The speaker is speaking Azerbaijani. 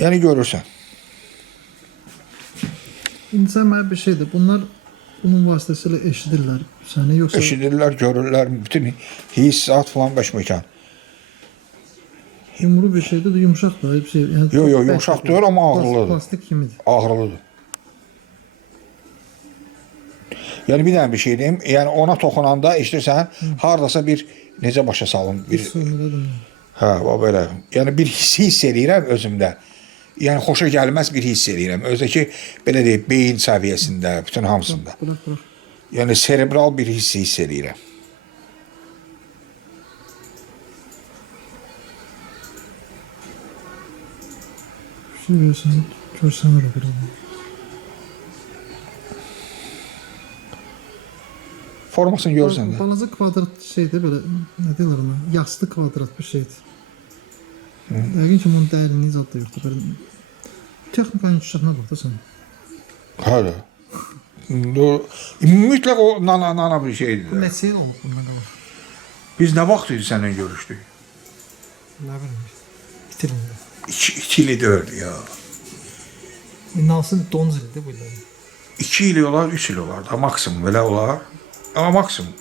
Yəni görürsən. İndi sən mənə bir şeydir. Bunlar bunun vasitəsilə eşidirlər səni, yoxsa Eşidirlər, görürlər, bütün hissat falan bəşməkan. yumru bir şeydir, yumuşaq da bir şey. Yəni, Yox, çox yumuşaq bərk deyil, amma ağırlıdır. Plastik kimidir. Ağrılıdır. Yəni bir dənə bir şey deyim, yəni ona toxunanda eşidirsən, hardasa bir necə başa salım, bir Sonradan. hə, belə. Yəni bir hiss eləyirəm özümdə. Yəni xoşa gəlməz bir hiss eləyirəm. Özdəki belə deyək, beyin səviyyəsində, bütün hamısında. Bırak. Yəni serebral bir hiss eləyirəm. Görürsən, görsənə də biraz. Formasını görürsən də. Balaca kvadrat şeydir belə, nə deyirlər ona? Yastı kvadrat bir şeydir. Yəqin ki, bunun dərinliyi zad da yoxdur. Belə texnikanın inkişafına bax da sən. Hələ. Mütləq o nana bir şeydir. Neçə il olub bundan qabaq? Biz nə vaxt idi səninlə görüşdük? Nə bilim. İtilində. 2 il dördü ya. İnanılsın don zildir bu illər. 2 il olar, 3 il olar da maksimum belə olar. Amma maksimum.